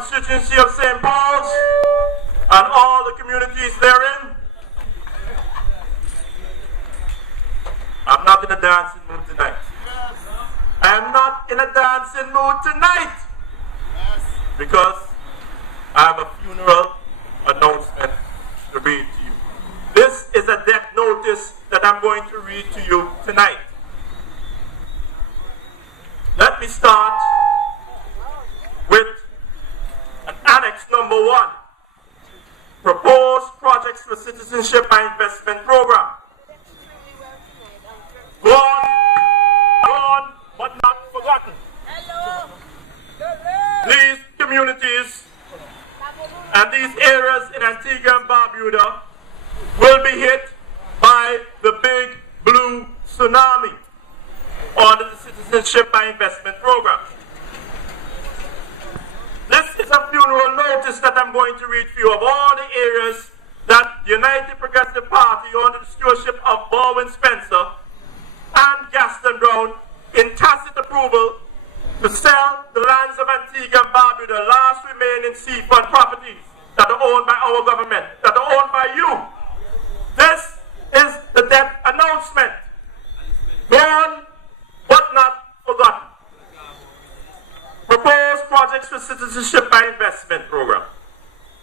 constituency of St. Paul's and all the communities therein. I'm not in a dancing mood tonight. I am not in a dancing mood tonight because I have a funeral announcement to read to you. This is a death notice that I'm going to read to you tonight. Let me start with an annex number 1. Proposed projects for citizenship and investment program. Gone, but not forgotten. These communities and these areas in Antigua and Barbuda will be hit by the big blue tsunami under the Citizenship and Investment Program. This is a funeral notice that I'm going to read for you of all the areas that the United Progressive Party under the stewardship of Baldwin Spencer and Gaston Brown in tacit approval to sell the lands of Antigua and Barbuda, the last remaining seafront properties that are owned by our government, that are owned by you. This is the death announcement. Gone, but not forgotten. Proposed projects for citizenship and investment program.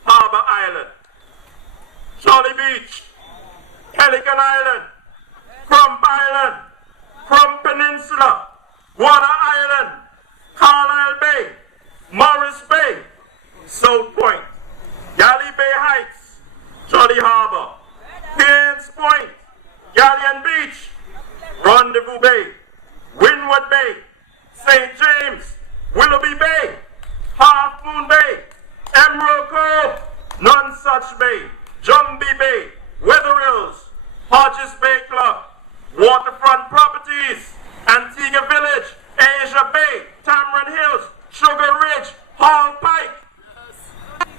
Harbour Island, Jolly Beach, Pelican Island, Crump Island, Crump Peninsula, Water Island, Carlisle Bay, Morris Bay, South Point, Galley Bay Heights, Jolly Harbour, Paynes Point, Galleon Beach, Rendezvous Bay, Windward Bay, St. James, Willoughby Bay, Half Moon Bay, Emerald Cove, Nonsuch Bay, Jumbie Bay, Weatherills, Hodges Bay Club, Waterfront Properties, Antigua Village, Asia Bay, Tamron Hills, Sugar Ridge, Hall Pike,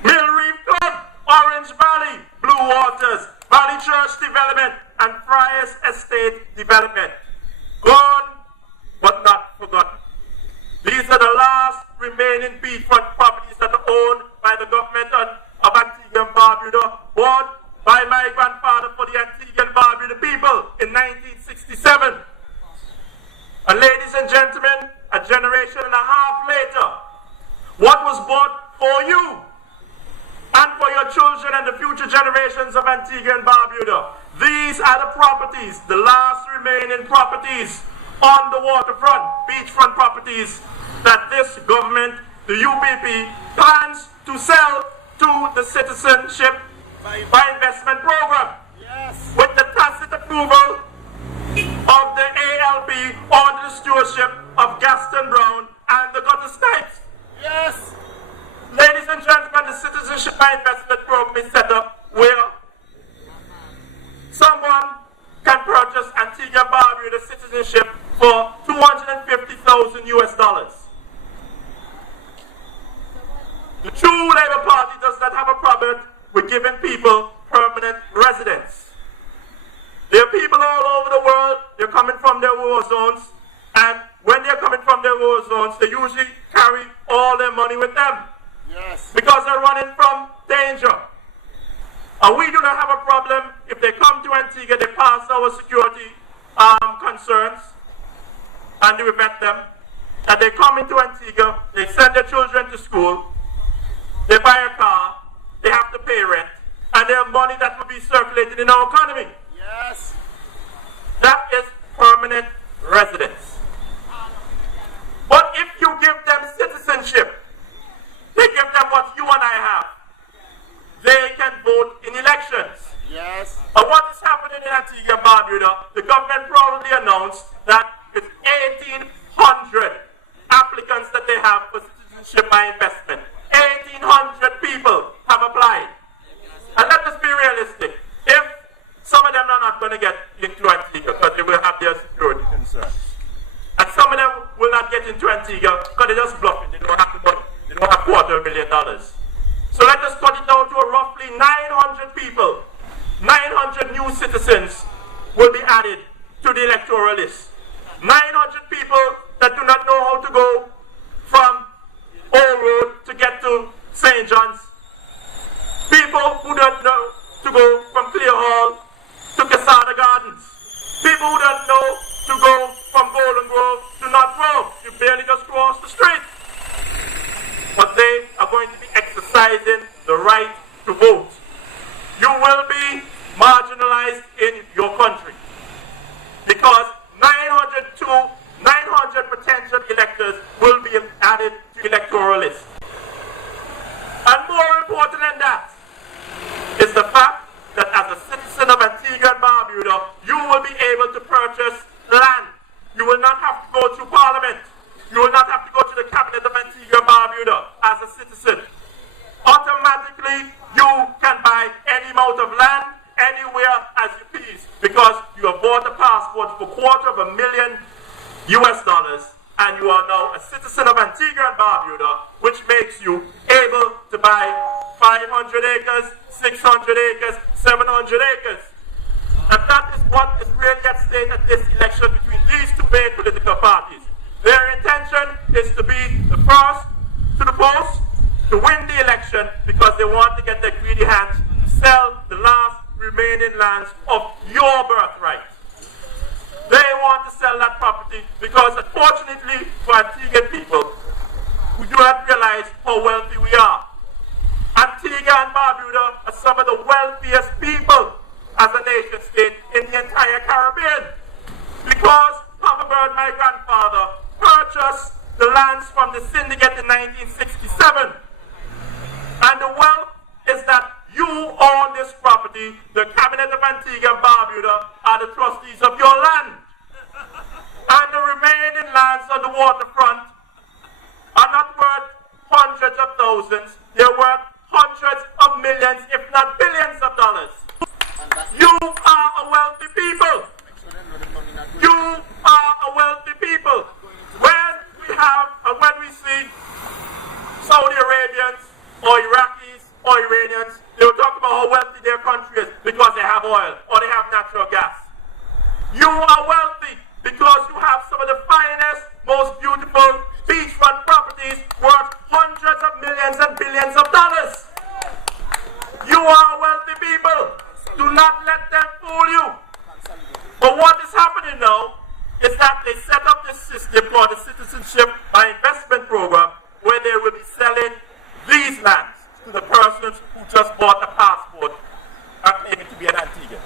Mill Reef Club, Orange Valley, Blue Waters, Valley Church Development, and Friars Estate Development. Gone, but not forgotten. These are the last remaining beachfront properties that are owned by the government of Antigua and Barbuda, bought by my grandfather for the Antigua and Barbuda people in 1967. And ladies and gentlemen, a generation and a half later, what was bought for you and for your children and the future generations of Antigua and Barbuda, these are the properties, the last remaining properties on the waterfront, beachfront properties that this government, the UPP, plans to sell to the Citizenship by Investment Program. Yes. With the tacit approval of the ALP under the stewardship of Gaston Brown and the Gutter Snipes. Yes. Ladies and gentlemen, the Citizenship by Investment Program is set up where someone can purchase Antigua and Barbuda citizenship for $250,000 US. The true Labour Party does not have a problem with giving people permanent residence. There are people all over the world, they're coming from their war zones, and when they're coming from their war zones, they usually carry all their money with them. Yes. Because they're running from danger. And we do not have a problem if they come to Antigua, they pass our security concerns, and we vet them, and they come into Antigua, they send their children to school, they buy a car, they have to pay rent, and they have money that will be circulated in our economy. Yes. That is permanent residence. But if you give them citizenship, they give them what you and I have. They can vote in elections. Yes. And what is happening in Antigua and Barbuda, the government probably announced that it's 1,800 applicants that they have for citizenship by investment. 1,800 people have applied. And let us be realistic. If some of them are not going to get into Antigua because they will have their security concerns. And some of them will not get into Antigua because they're just bluffing. They don't have the money. They don't have $250,000. So let us cut it down to a roughly 900 people. 900 new citizens will be added to the electoral list. 900 people that do not know how to go from Old Road to get to exercising the right to vote. You will be marginalized in your country because 900 potential electors will be added to electoral lists. And more important than that is the fact that as a citizen of Antigua and Barbuda, you will be able to purchase land. You will not have to go through Parliament. You will not have to go to the cabinet of Antigua and Barbuda as a citizen. Automatically, you can buy any amount of land anywhere as you please because you have bought a passport for $250,000 US, and you are now a citizen of Antigua and Barbuda, which makes you able to buy 500 acres, 600 acres, 700 acres. And that is what is really at stake at this election between these two main political parties. Their intention is to be the first to the post, to win the election, because they want to get their greedy hands to sell the last remaining lands of your birthright. They want to sell that property because, unfortunately, for Antiguan people, we do not realize how wealthy we are. Antigua and Barbuda are some of the wealthiest people as a nation state in the entire Caribbean because Harbour, my grandfather, purchased the lands from the syndicate in 1967. And the wealth is that you own this property. The cabinet of Antigua and Barbuda are the trustees of your land. And the remaining lands on the waterfront are not worth hundreds of thousands. They're worth hundreds of millions, if not billions of dollars. You are a wealthy people. You are a wealthy people. When we see Saudi Arabians or Iraqis or Iranians, they will talk about how wealthy their country is because they have oil or they have natural gas. You are wealthy because you have some of the finest, most beautiful beachfront properties worth hundreds of millions and billions of dollars. You are wealthy people. Do not let them fool you. But what is happening now is that they set up this system called the Citizenship by Investment Program, where they will be selling these lands to the persons who just bought a passport and claiming to be an Antiguan.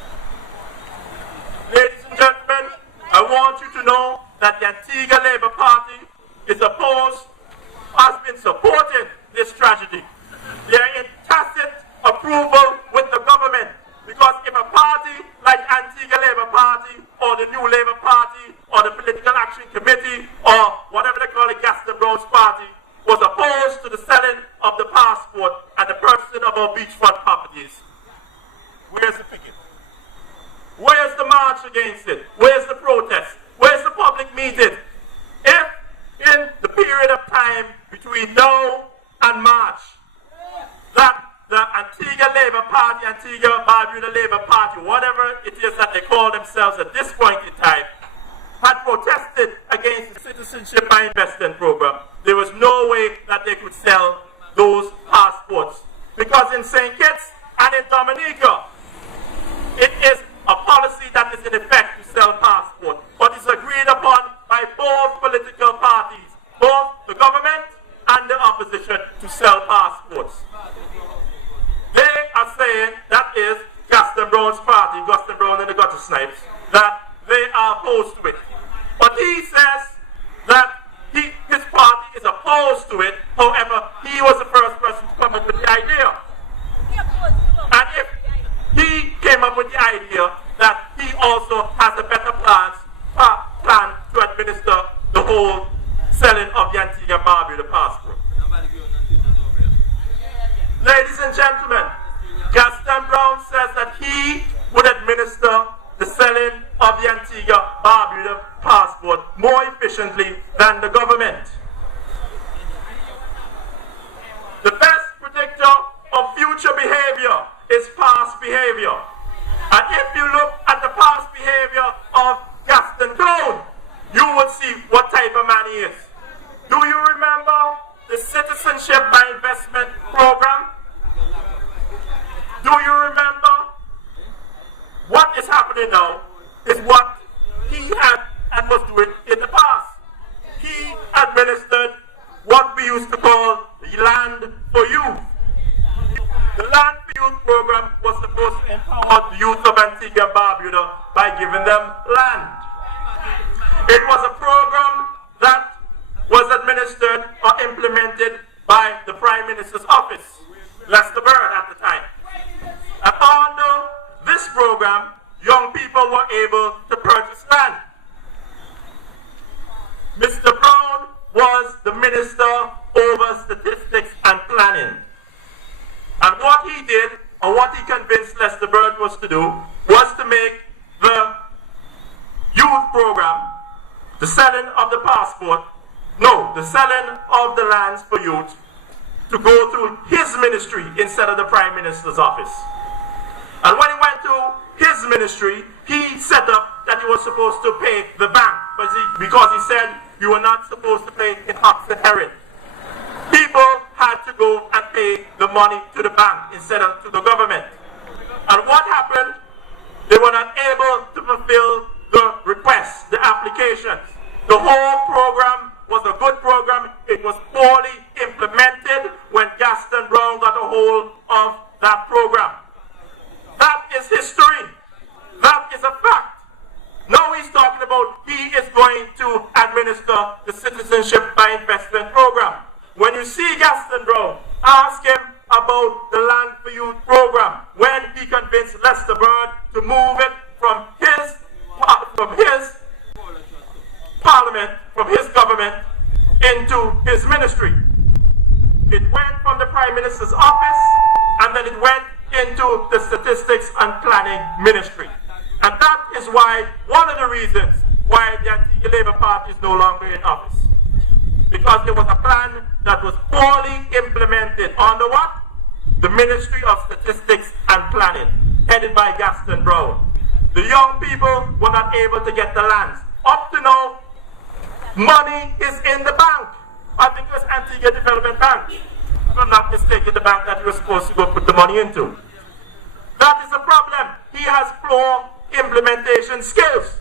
Ladies and gentlemen, I want you to know that the Antigua Labour Party is opposed, has been supporting this tragedy. They are in tacit approval with the government, because if a party like Antigua Labour Party or the New Labour Party or the Political Action Committee or whatever they call it, Gaston Brown's party, was opposed to the selling of the passport and the purchasing of our beachfront properties, where's the picket? Where's the march against it? Where's the protest? Where's the public meeting? If in the period of time between now and March, that the Antigua Labour Party, Antigua Barbuda Labour Party, whatever it is that they call themselves at this point in time, had protested against the Citizenship by Investment Program, there was no way that they could sell those passports. Because in St. Kitts and in Dominica, it is a policy that is in effect to sell passports, but it's agreed upon by both political parties, both the government and the opposition, to sell passports. They are saying, that is Gaston Brown's party, Gaston Brown and the Gutter Snipes, that they are opposed to it. But he says that his party is opposed to it. However, he was the first person to come up with the idea. And if he came up with the idea that he also has a better plan to administer the whole selling of the Antigua and Barbuda passport. Ladies and gentlemen, Gaston Brown says that he would administer the selling of the Antigua Barbuda passport more efficiently than the government. The best predictor of future behavior is past behavior. And if you look at the past behavior of Gaston Brown, you will see what type of man he is. Do you remember the Citizenship by Investment Program? Do you remember? What is happening now is what he had and was doing in the past. He administered what we used to call land for youth. by giving them land. It was a program that was administered or implemented by the Prime Minister's office, Lester Bird at the time. And under this program, young people were able to purchase land. Mr. Brown was the Minister over Statistics and Planning. And what he did, or what he convinced Lester Bird was to do, was to make the youth program, the selling of the passport, the selling of the lands for youth, to go through his ministry instead of the Prime Minister's office. And when he went to his ministry, he set up that he was supposed to pay the bank, because he said you were not supposed to pay in ox and herring. People had to go and pay the money to the bank instead of to the government. And what happened? They were not able to fulfill the requests, the applications. The whole program was a good program. It was poorly implemented when Gaston Brown got a hold of that program. That is history. That is a fact. Now he's talking about he is going to administer the Citizenship by Investment program. When you see Gaston Brown, ask him about the Land for Youth program, when he convinced Lester Bird to move it from his parliament, from his government, into his ministry. It went from the Prime Minister's office, and then it went into the Statistics and Planning Ministry. And that is why, one of the reasons why the Antigua Labour Party is no longer in office. Because there was a plan that was poorly implemented under what? The Ministry of Statistics and Planning, headed by Gaston Brown. The young people were not able to get the lands. Up to now, money is in the bank. I think it was Antigua Development Bank. If I'm not mistaken, the bank that you were supposed to go put the money into. That is a problem. He has poor implementation skills.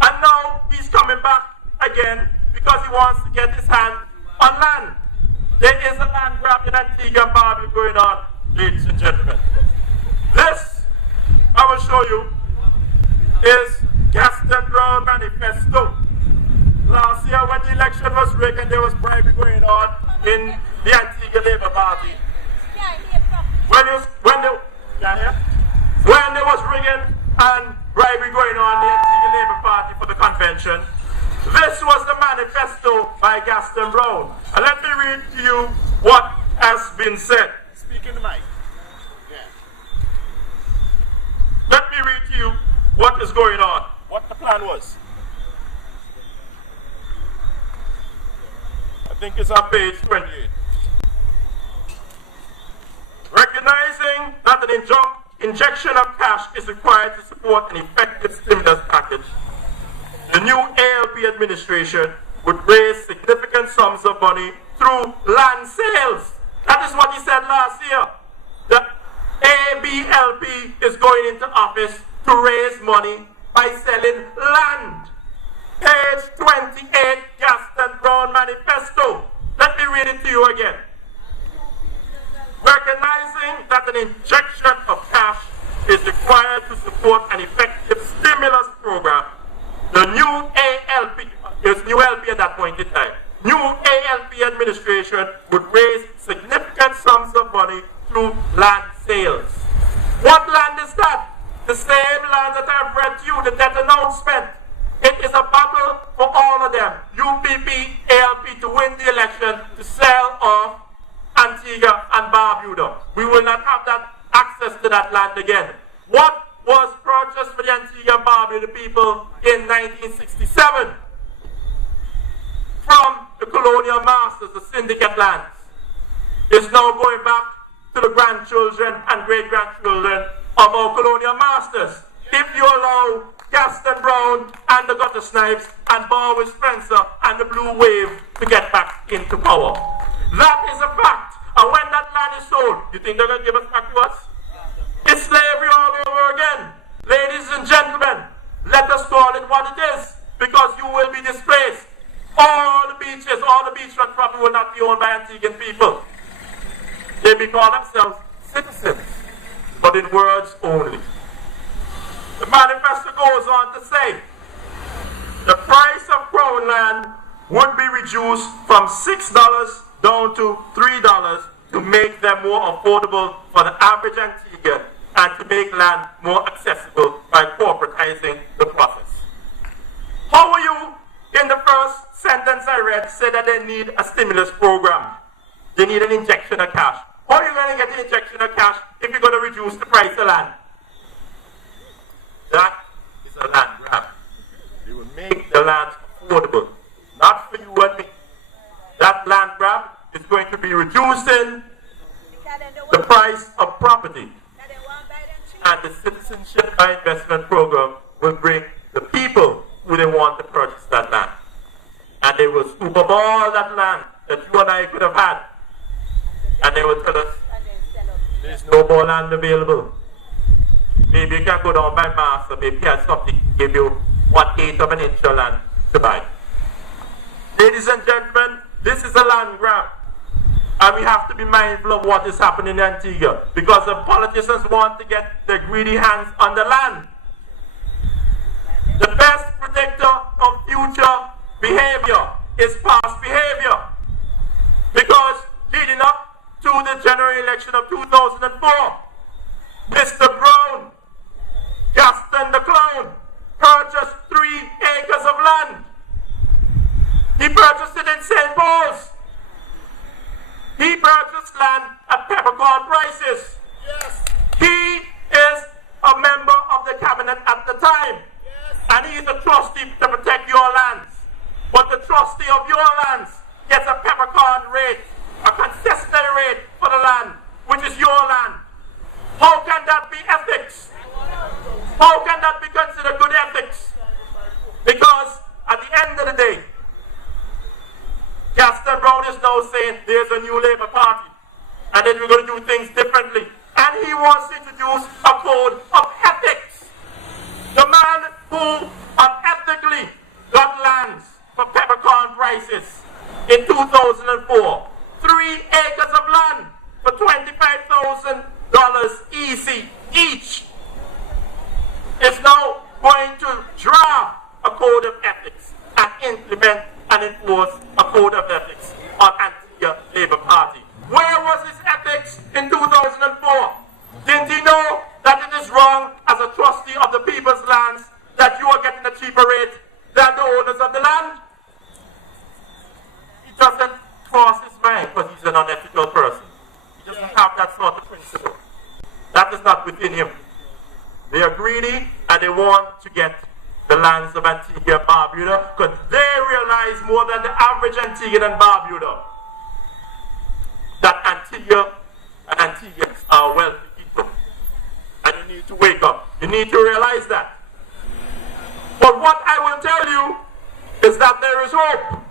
And now he's coming back again because he wants to get his hand on land. There is a land grab in Antigua and Barbuda going on, ladies and gentlemen. This, I will show you, is Gaston Brown manifesto. Last year when the election was rigged and there was bribery going on in the Antigua Labour Party. When there was rigging and bribery going on in the Antigua Labour Party for the convention, this was the manifesto by Gaston Brown. And let me read to you what has been said. Speak in the mic. Yeah. Let me read to you what is going on, what the plan was. I think it's on page 28. Recognizing that an injection of cash is required to support an effective stimulus package, the new ALP administration would raise significant sums of money through land sales. That is what he said last year. The ABLP is going into office to raise money by selling land. Page 28, Gaston Brown Manifesto. Let me read it to you again. Recognizing that an injection of cash is required to support an effective stimulus program, the new ALP, it's new LP at that point in time, new ALP administration would raise significant sums of money through land sales. What land is that? The same land that I've read to you, the debt announcement. It is a battle for all of them, UPP, ALP, to win the election, to sell off Antigua and Barbuda. We will not have that access to that land again. What was purchased for the Antigua and Barbuda people in 1967 from the colonial masters, the syndicate lands, is now going back to the grandchildren and great-grandchildren of our colonial masters. If you allow Gaston Brown and the Gutter Snipes and Barwin Spencer and the Blue Wave to get back into power. That is a fact. And when that land is sold, you think they're going to give us back to us? It's slavery all over again. Ladies and gentlemen, let us call it what it is, because you will be displaced. All the beachfront property will not be owned by Antiguan people. They may call themselves citizens, but in words only. The manifesto goes on to say the price of crown land would be reduced from $6 down to $3 to make them more affordable for the average Antiguan and to make land more accessible by corporatizing the process. How are you, in the first sentence I read, said that they need a stimulus program? They need an injection of cash. How are you going to get an injection of cash if you're going to reduce the price of land? That is a land grab. They will make the land affordable. Not for you and me. That land grab is going to be reducing the price of property. And the Citizenship by Investment program will bring the people who they want to purchase that land. And they will scoop up all that land that you and I could have had. And they will tell us, there's no more land available. Maybe you can go down by Mars, or maybe has something to give you 1/8 of an inch of land to buy. Ladies and gentlemen, this is a land grab. And we have to be mindful of what is happening in Antigua, because the politicians want to get their greedy hands on the land. The best predictor of future behavior is past behavior. Because leading up to the general election of 2004, Mr. Brown, Gaston the Clown, purchased 3 acres of land. He purchased it in St. Paul's. He purchased land at peppercorn prices. Yes. He is a member of the cabinet at the time. Yes. And he is a trustee to protect your lands. But the trustee of your lands gets a peppercorn rate, a concessionary rate for the land, which is your land. How can that be ethics? How can that be considered good ethics? Because at the end of the day, Gaston Brown is now saying there's a new Labour Party and then we're going to do things differently. And he wants to introduce a code of ethics. The man who unethically got lands for peppercorn prices in 2004, 3 acres of land for $25,000 easy each, is now going to draft a code of ethics and implement and enforce a code of ethics on Antigua Labour Party. Where was his ethics in 2004? Didn't he know that it is wrong as a trustee of the people's lands that you are getting a cheaper rate than the owners of the land? He doesn't cross his mind because he's an unethical person. He doesn't have that sort of principle. That is not within him. They are greedy and they want to get the lands of Antigua and Barbuda because they realize more than the average Antiguan and Barbuda that Antigua and Antiguans are wealthy people. And you need to wake up. You need to realize that. But what I will tell you is that there is hope.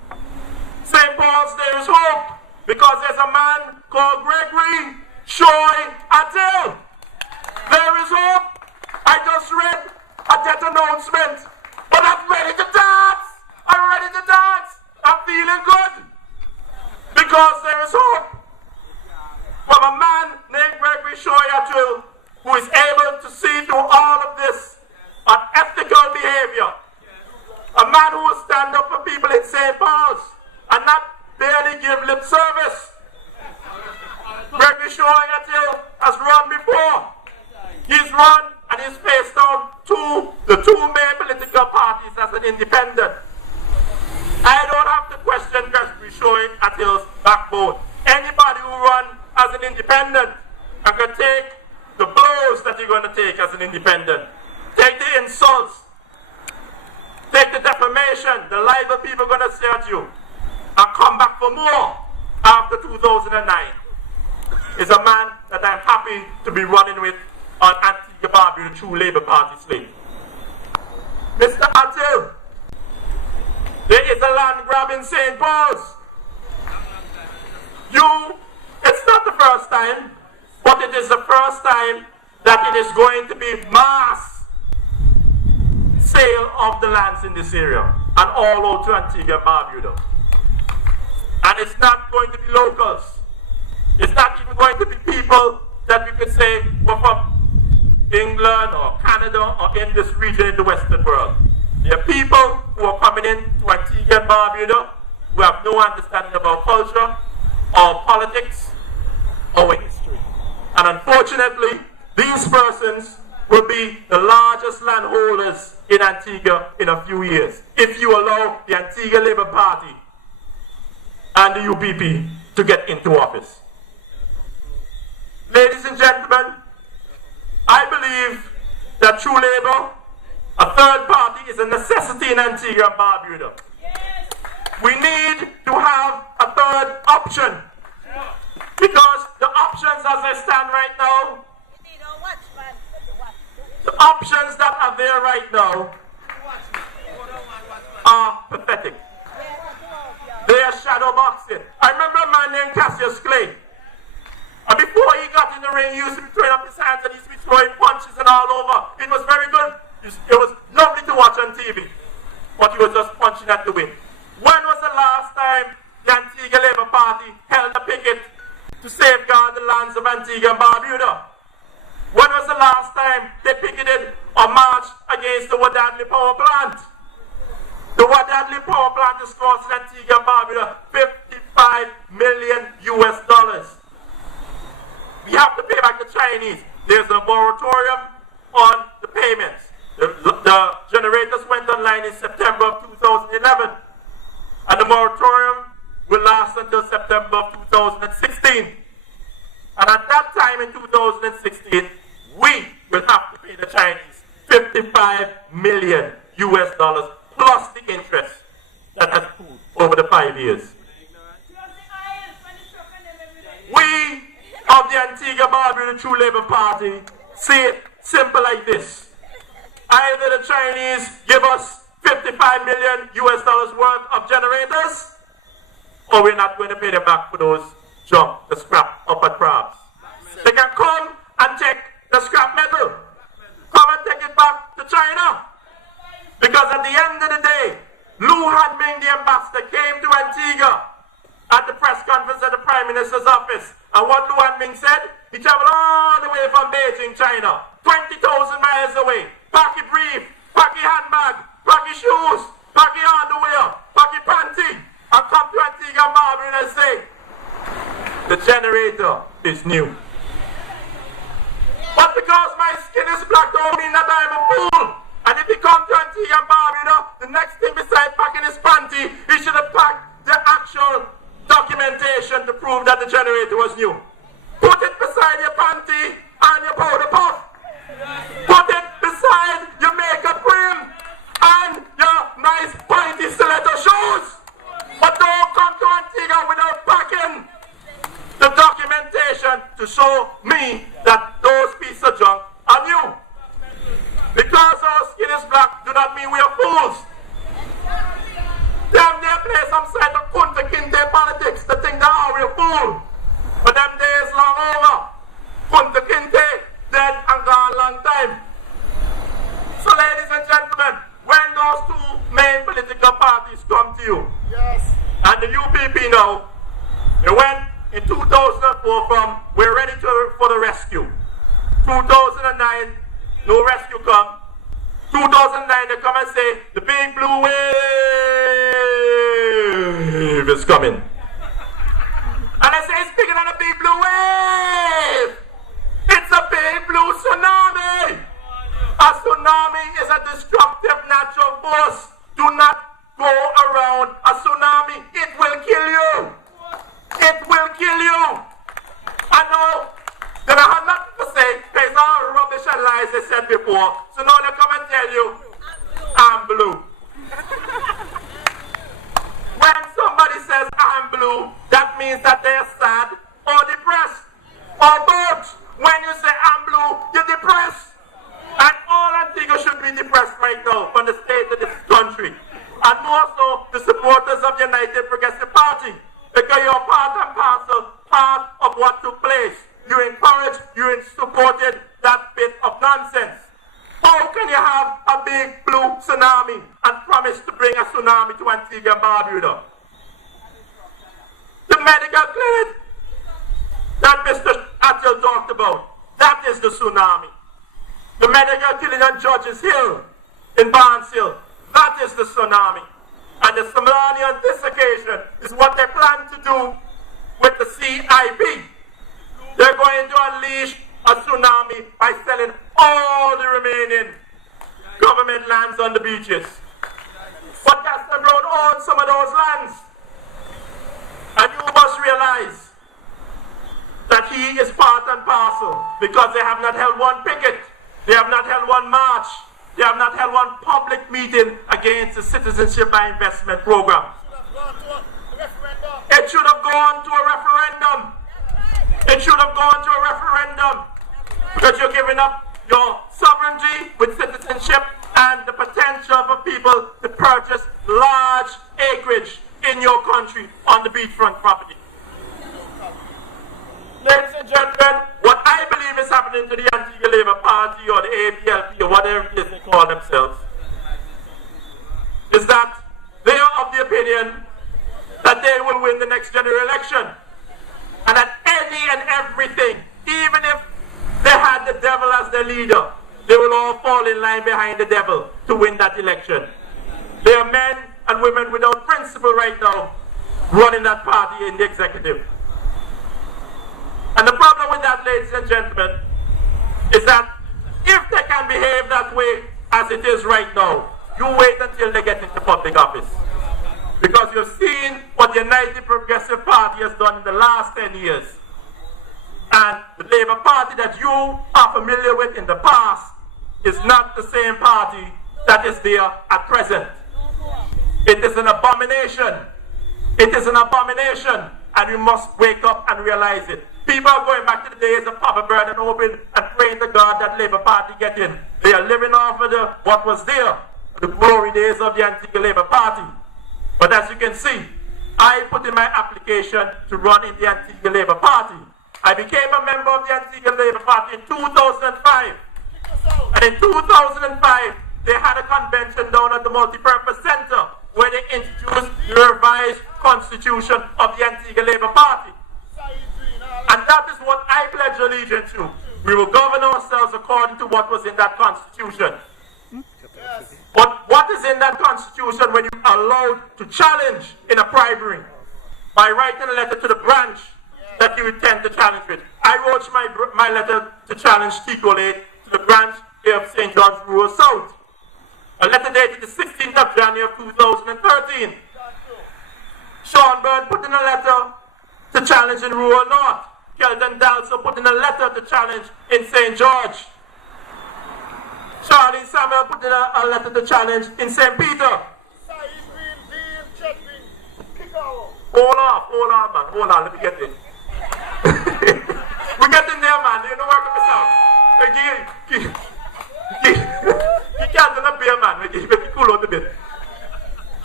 St. Paul's, there is hope. Because there's a man called Gregory Shoy Attell. There is hope. I just read a death announcement, but I'm ready to dance. I'm ready to dance. I'm feeling good. Because there is hope. From a man named Gregory Shoy Attell, who is able to see through all of this unethical behavior. A man who will stand up for people in St. Paul's and not barely give lip service. Gregory Shoy Attell has run before. He's run and he's faced down the two main political parties as an independent. I don't have to question Gregory Shoy Attell's backbone. Anybody who runs as an independent and can take the blows that you're going to take as an independent, take the insults, take the defamation, the libel people are going to say at you, and come back for more after 2009, is a man that I'm happy to be running with on Antigua Barbuda through Labour Party slate. Mr. Attell, there is a land grab in St. Paul's. It's not the first time, but it is the first time that it is going to be mass sale of the lands in this area and all over to Antigua and Barbuda. And it's not going to be locals. It's not even going to be people that we could say were from England or Canada or in this region in the Western world. There are people who are coming in to Antigua and Barbuda who have no understanding about culture or politics or history. And unfortunately, these persons will be the largest landholders in Antigua in a few years, if you allow the Antigua Labour Party and the UPP to get into office. Ladies and gentlemen, I believe that through Labour, a third party is a necessity in Antigua and Barbuda. Yes. We need to have a third option, because the options as they stand right now, the options that are there right now are pathetic. They are shadow boxing. I remember a man named Cassius Clay. And before he got in the ring, he used to be throwing up his hands and he used to be throwing punches and all over. It was very good. It was lovely to watch on TV. But he was just punching at the wind. When was the last time the Antigua Labour Party held a picket to safeguard the lands of Antigua and Barbuda? When was the last time they picketed or marched against the Wadadley power plant? The Wadadley power plant is costing Antigua and Barbuda $55 million US. We have to pay back the Chinese. There's a moratorium on the payments. The generators went online in September of 2011. And the moratorium will last until September of 2016. And at that time in 2016, we will have to pay the Chinese $55 million US plus the interest that has accrued over the 5 years. We of the Antigua Barbuda True Labour Party see it simple like this. Either the Chinese give us $55 million US worth of generators, or we're not going to pay them back for those junk, the scrap upper crabs. They can come and take the scrap metal. Come and take it back to China. Because at the end of the day, Lu Hanming, the ambassador, came to Antigua at the press conference at the Prime Minister's office. And what Lu Hanming said? He traveled all the way from Beijing, China, 20,000 miles away. Pack your brief, pack your handbag, pack your shoes, pack your underwear, pack your panty, and come to Antigua and Barbuda and say, the generator is new. But because my skin is black don't mean that I'm a fool. And if he come to Antigua and Barbuda, the next thing besides packing his panty, he should have packed the actual documentation to prove that the generator was new. Put it beside your panty and your powder puff. Put it beside your makeup cream and your nice pointy stiletto shoes. But don't come to Antigua without packing the documentation to show me that those pieces of junk are new. Because our skin is black do not mean we are fools. Them they play some side of Kunta Kinte politics to think that we're a fool. But them days long over. Kunta Kinte dead and gone long time. So ladies and gentlemen, when those two main political parties come to you, yes, and the UPP now, they went in 2004 from we're ready for the rescue. 2009, no rescue come. 2009 they come and say the big blue wave is coming. And I say it's bigger than a big blue wave. It's a big blue tsunami. A tsunami is a destructive natural force. Do not go around a tsunami. It will kill you. It will kill you. I know that I have nothing to say. There's all rubbish and lies they said before. So now they come and tell you, I'm blue. When somebody says I'm blue, that means that they're sad or depressed. Or both. When you say I'm blue, you're depressed. And all Antigua should be depressed right now from the state of this country. And more so, the supporters of the United Progressive Party. Because you're part and parcel, part of what took place. You encouraged, you supported that bit of nonsense. How can you have a big blue tsunami and promise to bring a tsunami to Antigua and Barbuda? The medical clinic that Mr. Attil talked about, that is the tsunami. the medical killing on Judges Hill, in Barnes Hill. That is the tsunami. And the tsunami on this occasion is what they plan to do with the CIP. They're going to unleash a tsunami by selling all the remaining government lands on the beaches. But Gaston Brown owns some of those lands. And you must realize that he is part and parcel, because they have not held one picket, they have not held one march, they have not held one public meeting against the Citizenship by Investment program. It should have gone to a referendum. It should have gone to a referendum, because you're giving up your sovereignty with citizenship and the potential for people to purchase large acreage in your country on the beachfront property. Ladies and gentlemen, what I believe is happening to the Antigua Labour Party or the APLP or whatever it is they call themselves is that they are of the opinion that they will win the next general election, and that any and everything, even if they had the devil as their leader, they will all fall in line behind the devil to win that election. They are men and women without principle right now running that party in the executive. And the problem with that, ladies and gentlemen, is that if they can behave that way as it is right now, you wait until they get into public office. Because you've seen what the United Progressive Party has done in the last 10 years. And the Labour Party that you are familiar with in the past is not the same party that is there at present. It is an abomination. It is an abomination, and we must wake up and realize it. People are going back to the days of Papa Bird and hoping and praying to God that Labour Party get in. They are living off of what was there, the glory days of the Antigua Labour Party. But as you can see, I put in my application to run in the Antigua Labour Party. I became a member of the Antigua Labour Party in 2005. And in 2005, they had a convention down at the Multipurpose Center where they introduced the revised constitution of the Antigua Labour Party. And that is what I pledge allegiance to. We will govern ourselves according to what was in that constitution. But what is in that constitution when you are allowed to challenge in a primary by writing a letter to the branch that you intend to challenge with? I wrote my letter to challenge Ticolate to the branch here of St. John's Rural South. A letter dated the 16th of January of 2013. Sean Byrne put in a letter to challenge in Rural North. Kelton Dalso put in a letter to challenge in St. George. Charlie Samuel put in a letter to challenge in St. Peter. Hold on, man. Hold on, let me get in. We get in there, man. You know work with this out. You can't do that beer, man. You better cool out a bit.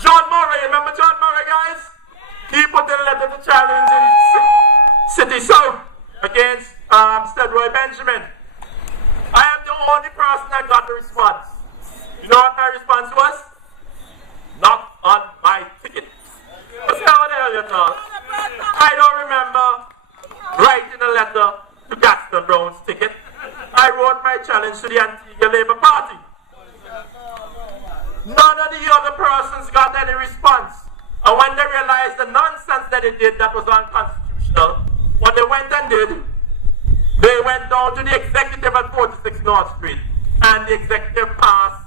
John Murray, remember John Murray, guys? He put in a letter to challenge in City South against Stedroy Benjamin. I am the only person that got the response. You know what my response was? Not on my ticket. What's the hell you talk? I don't remember writing a letter to Gaston Brown's ticket. I wrote my challenge to the Antigua Labour Party. None of the other persons got any response. And when they realized the nonsense that they did that was unconstitutional, what they went and did, they went down to the executive at 46 North Street, and the executive passed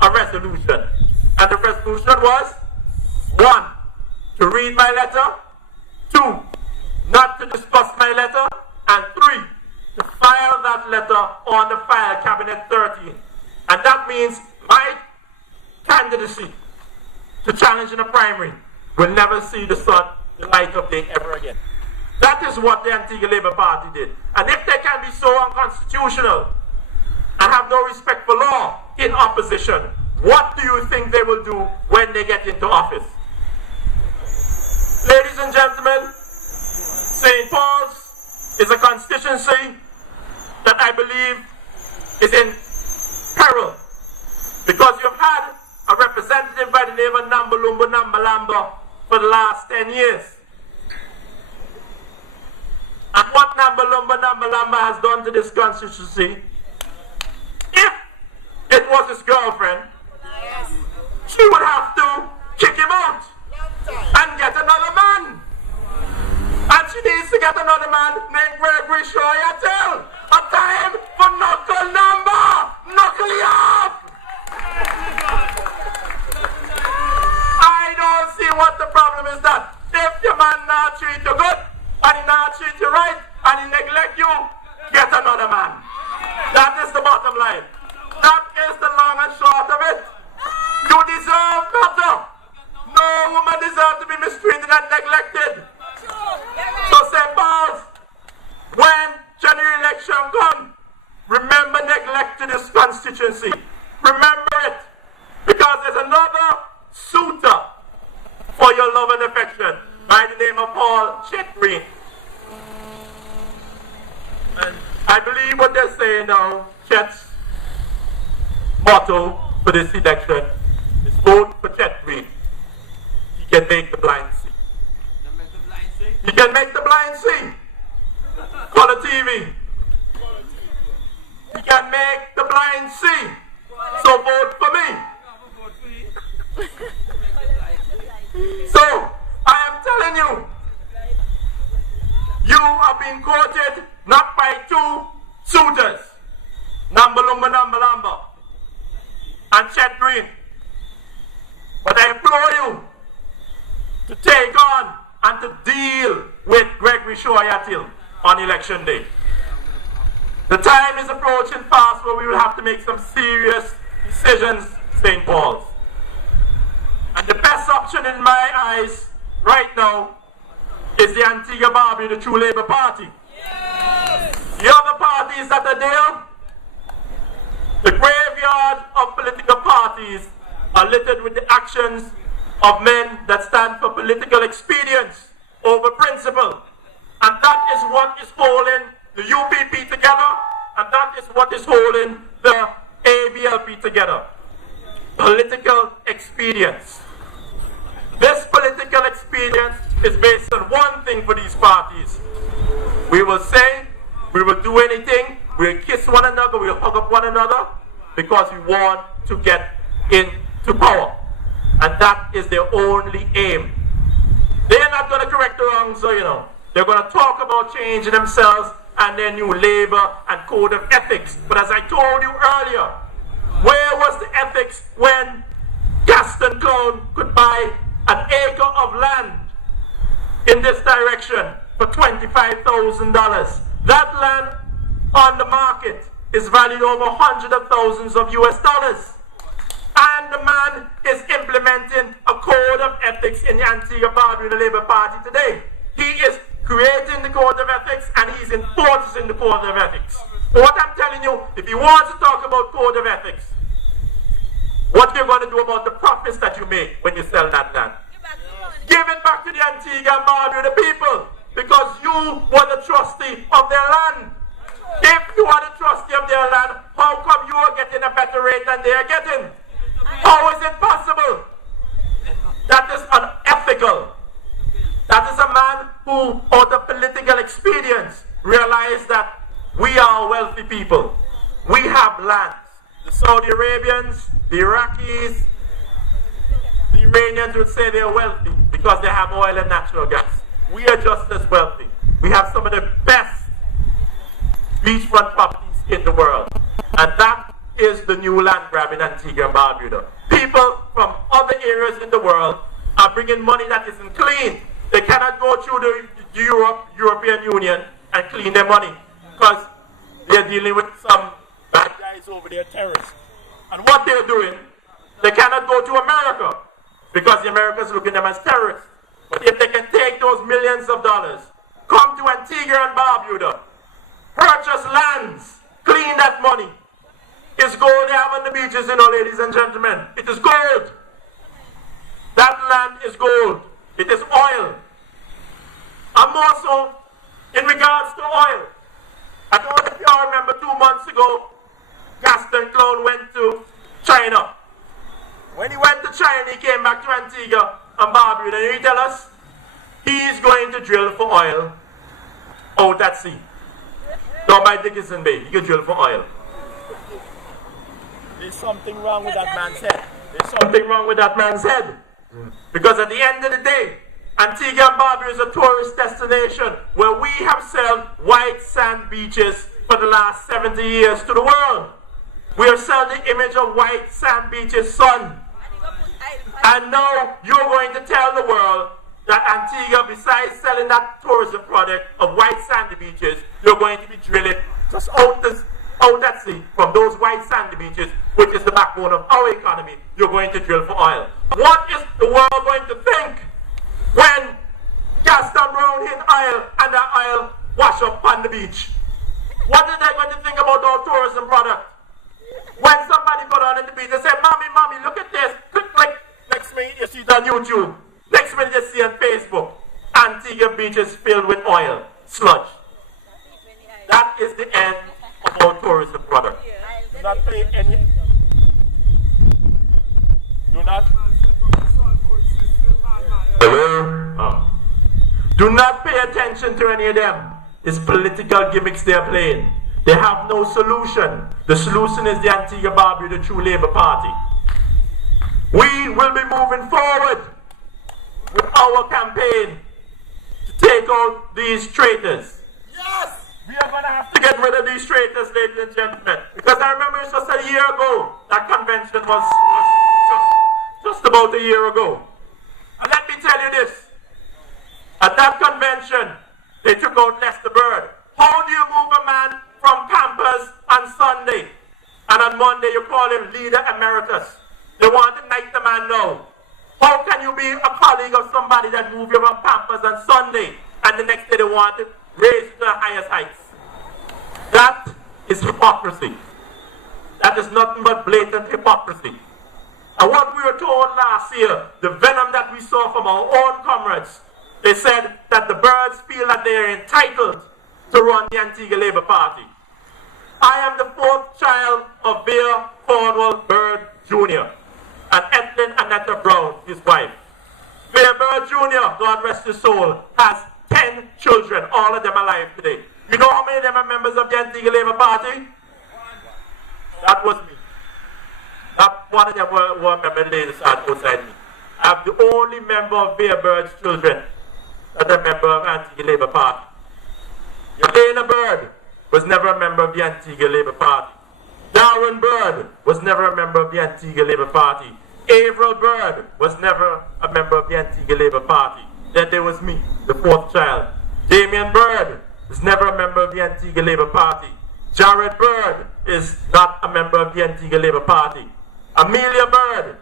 a resolution. And the resolution was, 1, to read my letter, 2, not to discuss my letter, and 3, to file that letter on the file cabinet 13. And that means my candidacy to challenge in a primary will never see the light of day ever again. That is what the Antigua Labour Party did. And if they can be so unconstitutional and have no respect for law in opposition, what do you think they will do when they get into office? Ladies and gentlemen, St. Paul's is a constituency that I believe is in peril, because you've had a representative by the name of Nambalumbu Nambalamba for the last 10 years. And what Nambalumbu Nambalamba has done to this constituency, if it was his girlfriend, she would have to kick him out and get another man. And she needs to get another man named Gregory Shoyatel. A time for knuckle number. Knuckle you up. I don't see what the problem is that if your man not treat you good, and he not treat you right, and he neglect you, get another man. That is the bottom line. That is the long and short of it. You deserve better. No woman deserves to be mistreated and neglected. So St. Paul's, when general election comes, remember neglect to this constituency. Remember it. Because there's another suitor for your love and affection by the name of Paul Chetgreen. And I believe what they're saying now, Chet's motto for this election is vote for Chetgreen. He can make the blind see. He can make the blind see. Color TV. He can make the blind see. So vote for me. So, I am telling you, you are being courted not by two suitors, number, and Chet Green. But I implore you to take on and to deal with Gregory Shoyatil on election day. The time is approaching fast where we will have to make some serious decisions, St. Paul's. And the best option in my eyes right now is the Antigua Barbuda, the True Labour Party. Yes. The other parties that are there, the graveyard of political parties are littered with the actions of men that stand for political expedience over principle. And that is what is holding the UPP together, and that is what is holding the ABLP together. Political expedience. This political expedience is based on one thing for these parties. We will say, we will do anything, we'll kiss one another, we'll hug up one another, because we want to get into power. And that is their only aim. They're not going to correct the wrongs, so you know. They're going to talk about changing themselves and their new labor and code of ethics. But as I told you earlier, where was the ethics when Gaston Clown could buy an acre of land in this direction for $25,000? That land on the market is valued over hundreds of thousands of US dollars. And the man is implementing a code of ethics in the Antigua Barbuda Labour Party today. He is creating the code of ethics and he's enforcing the code of ethics. So what I'm telling you, if you want to talk about code of ethics, what you're going to do about the profits that you make when you sell that land? Give it back to the Antigua and Barbuda people, because you were the trustee of their land. If you are the trustee of their land, how come you are getting a better rate than they are getting? How is it possible? That is unethical. That is a man who, out of political expedience, realized that we are wealthy people. We have lands. The Saudi Arabians, the Iraqis, the Iranians would say they are wealthy because they have oil and natural gas. We are just as wealthy. We have some of the best beachfront properties in the world. And that is the new land grab in Antigua and Barbuda. People from other areas in the world are bringing money that isn't clean. They cannot go through the European Union and clean their money because they're dealing with some bad guys over there, terrorists. And what they're doing, they cannot go to America because the Americans look at them as terrorists. But if they can take those millions of dollars, come to Antigua and Barbuda, purchase lands, clean that money. It's gold they have on the beaches, you know, ladies and gentlemen. It is gold. That land is gold. It is oil. And more so, in regards to oil, I don't know if you all remember 2 months ago, Gaston Clown went to China. When he went to China, he came back to Antigua and Barbuda, and he tell us he's going to drill for oil out at sea. Down by Dickinson Bay, he can drill for oil. There's something wrong with that man's head. There's something wrong with that man's head. Because at the end of the day, Antigua and Barbuda is a tourist destination where we have sold white sand beaches for the last 70 years to the world. We have sold the image of white sand beaches, son. And now you're going to tell the world that Antigua, besides selling that tourism product of white sandy beaches, you're going to be drilling just out at sea from those white sandy beaches, which is the backbone of our economy. You're going to drill for oil. What is the world going to think when Gaston Brown hit oil and the oil wash up on the beach? What are they going to think about our tourism product? When somebody go down on the beach and say, mommy, look at this. Click. Next minute you see it on YouTube. Next minute you see it on Facebook. Antigua beaches filled with oil, sludge. That is the end of our tourism product. Do not pay any. Do not. Do not pay attention to any of them. It's political gimmicks they are playing. They have no solution. The solution is the Antigua Barbuda, the true Labour Party. We will be moving forward with our campaign to take out these traitors. Yes! We are going to have to get rid of these traitors, ladies and gentlemen. Because I remember it's just a year ago, that convention was just about a year ago. And let me tell you this. At that convention, they took out Lester Bird. How do you move a man from campus on Sunday, and on Monday you call him leader emeritus? They want to knight the man now. How can you be a colleague of somebody that moved you from campus on Sunday, and the next day they want to raise you to the highest heights? That is hypocrisy. That is nothing but blatant hypocrisy. And what we were told last year, the venom that we saw from our own comrades, they said that the Birds feel that they are entitled to run the Antigua Labour Party. I am the fourth child of Vere Cornwall Bird Jr. and Ethelyn Annetta Brown, his wife. Vere Bird Jr., God rest his soul, has 10 children, all of them alive today. You know how many of them are members of the Antigua Labour Party? That was me. That one of them were a member of the ladies outside me. I'm the only member of Vere Bird's children that are a member of the Antigua Labour Party. Elena Bird was never a member of the Antigua Labour Party. Darren Bird was never a member of the Antigua Labour Party. Averill Bird was never a member of the Antigua Labour Party. Then there was me, the fourth child. Damien Bird is never a member of the Antigua Labour Party. Jared Bird is not a member of the Antigua Labour Party. Amelia Bird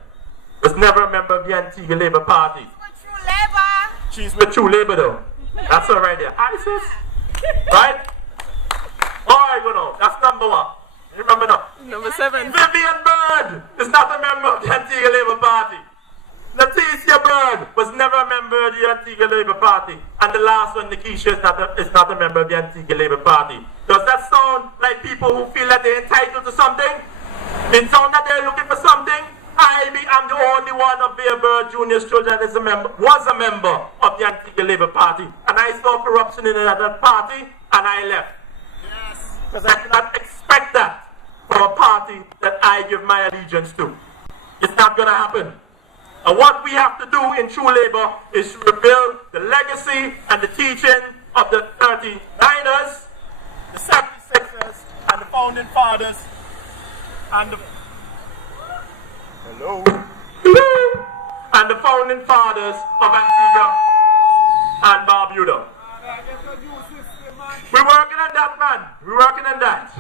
was never a member of the Antigua Labour Party. She's with True Labour though. That's her right there. Hi sis. Right? Alright, go now. That's number one. Remember now. Number 7. Vivian Bird is not a member of the Antigua Labour Party. Leticia Bird was never a member of the Antigua Labour Party. And the last one, Nikisha, is not a member of the Antigua Labour Party. Does that sound like people who feel that they're entitled to something? It sounds that they're looking for something? I'm the only one of Vere Bird Jr.'s children that was a member of the Antigua Labour Party. And I saw corruption in that party, and I left. Yes. Because I cannot expect that from a party that I give my allegiance to. It's not going to happen. And what we have to do in True Labour is to rebuild the legacy and the teaching of the 39ers, the 76ers, and the founding fathers, and the and the founding fathers of Antigua and Barbuda. We're working on that, man. We're working on that.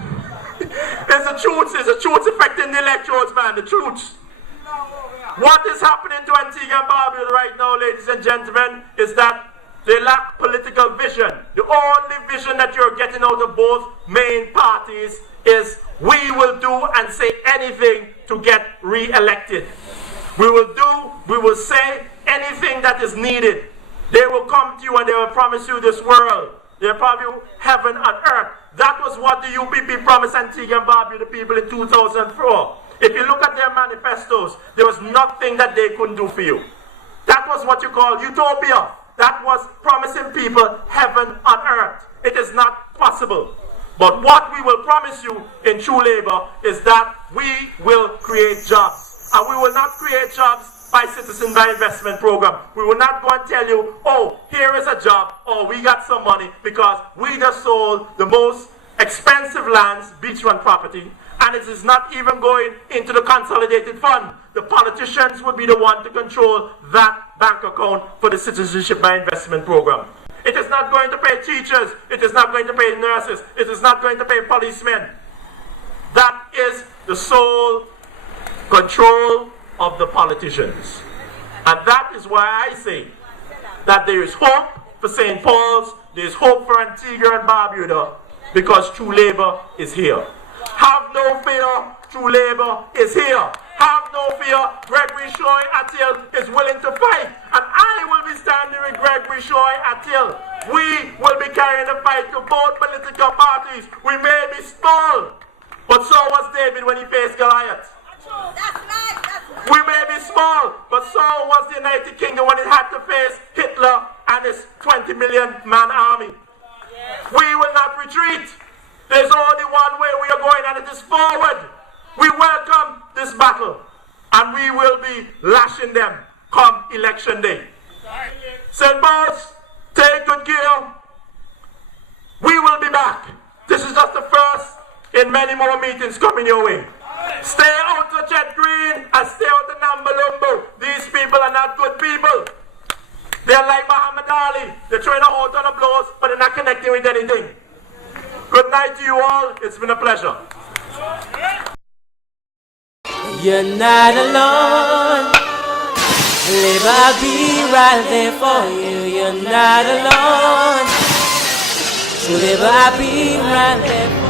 There's a truth affecting the electrodes, man. The truth. What is happening to Antigua and Barbuda right now, ladies and gentlemen, is that they lack political vision. The only vision that you're getting out of both main parties is we will do and say anything to get re-elected. We will say anything that is needed. They will come to you and they will promise you this world. They'll promise you heaven and earth. That was what the UPP promised Antigua and Barbuda people in 2004. If you look at their manifestos, there was nothing that they couldn't do for you. That was what you call utopia. That was promising people heaven on earth. It is not possible. But what we will promise you in True Labor is that we will create jobs. And we will not create jobs by citizen by investment program. We will not go and tell you, oh, here is a job, or we got some money, because we just sold the most expensive lands, beachfront property, and it is not even going into the consolidated fund. The politicians will be the one to control that bank account for the citizenship by investment program. It is not going to pay teachers. It is not going to pay nurses. It is not going to pay policemen. That is the sole control of the politicians. And that is why I say that there is hope for St. Paul's, there is hope for Antigua and Barbuda, because True Labor is here. Have no fear, True Labor is here. Have no fear, Gregory Shoy Attil is willing to fight. And I will be standing with Gregory Shoy Attil. We will be carrying the fight to both political parties. We may be small, but so was David when he faced Goliath. We may be small, but so was the United Kingdom when it had to face Hitler and his 20 million man army. We will not retreat. There's only one way we are going, and it is forward. We welcome this battle, and we will be lashing them come election day. St. Paul's, take good care. We will be back. This is just the first in many more meetings coming your way. Stay out of Jet Green and stay out of Nambalumbo. These people are not good people. They're like Muhammad Ali. They're trying to hold on the blows, but they're not connecting with anything. Good night to you all. It's been a pleasure. You're not alone. Labor be right there for you. You're not alone. Labor be right there for you.